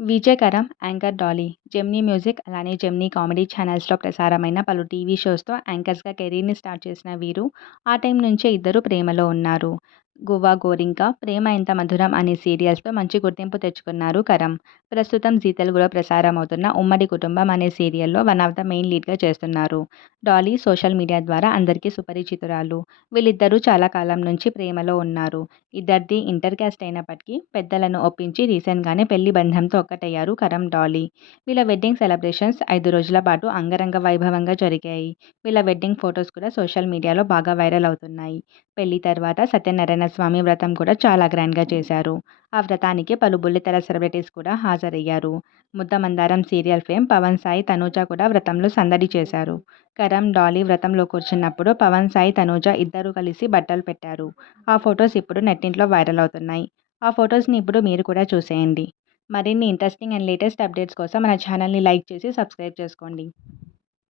విజయకరం anchor Dolly Gemini music అలానే Gemini comedy ఛానల్స్లో ప్రసారమైన పలు టీవీ షోస్తో యాంకర్స్గా కెరీర్ని స్టార్ట్ చేసిన వీరు ఆ టైం నుంచే ఇద్దరు ప్రేమలో ఉన్నారు. గోవా గోరింక ప్రేమ ఎంత మధురం అనే సీరియల్స్తో మంచి గుర్తింపు తెచ్చుకున్నారు కరం. ప్రస్తుతం జీ తెలుగులో ప్రసారం అవుతున్న ఉమ్మడి కుటుంబం అనే సీరియల్లో వన్ ఆఫ్ ద మెయిన్ లీడ్గా చేస్తున్నారు. డాలీ సోషల్ మీడియా ద్వారా అందరికీ సుపరిచితురాలు. వీళ్ళిద్దరూ చాలా కాలం నుంచి ప్రేమలో ఉన్నారు. ఇద్దరిది ఇంటర్ క్యాస్ట్ అయినప్పటికీ పెద్దలను ఒప్పించి రీసెంట్గానే పెళ్ళి బంధంతో ఒక్కటయ్యారు కరం డాలీ. వీళ్ళ వెడ్డింగ్ సెలబ్రేషన్స్ ఐదు రోజుల పాటు అంగరంగ వైభవంగా జరిగాయి. వీళ్ళ వెడ్డింగ్ ఫొటోస్ కూడా సోషల్ మీడియాలో బాగా వైరల్ అవుతున్నాయి. పెళ్ళి తర్వాత సత్యనారాయణ స్వామి వ్రతం కూడా చాలా గ్రాండ్గా చేశారు. ఆ వ్రతానికి పలు బుల్లితెర సెలబ్రిటీస్ కూడా హాజరయ్యారు. ముద్దమందారం సీరియల్ ఫేమ్ పవన్ సాయి తనూజ కూడా వ్రతంలో సందడి చేశారు. కరం డాలీ వ్రతంలో కూర్చున్నప్పుడు పవన్ సాయి తనూజ ఇద్దరూ కలిసి బట్టలు పెట్టారు. ఆ ఫొటోస్ ఇప్పుడు నెట్టింట్లో వైరల్ అవుతున్నాయి. ఆ ఫొటోస్ని ఇప్పుడు మీరు కూడా చూసేయండి. మరిన్ని ఇంట్రెస్టింగ్ అండ్ లేటెస్ట్ అప్డేట్స్ కోసం మన ఛానల్ని లైక్ చేసి సబ్స్క్రైబ్ చేసుకోండి.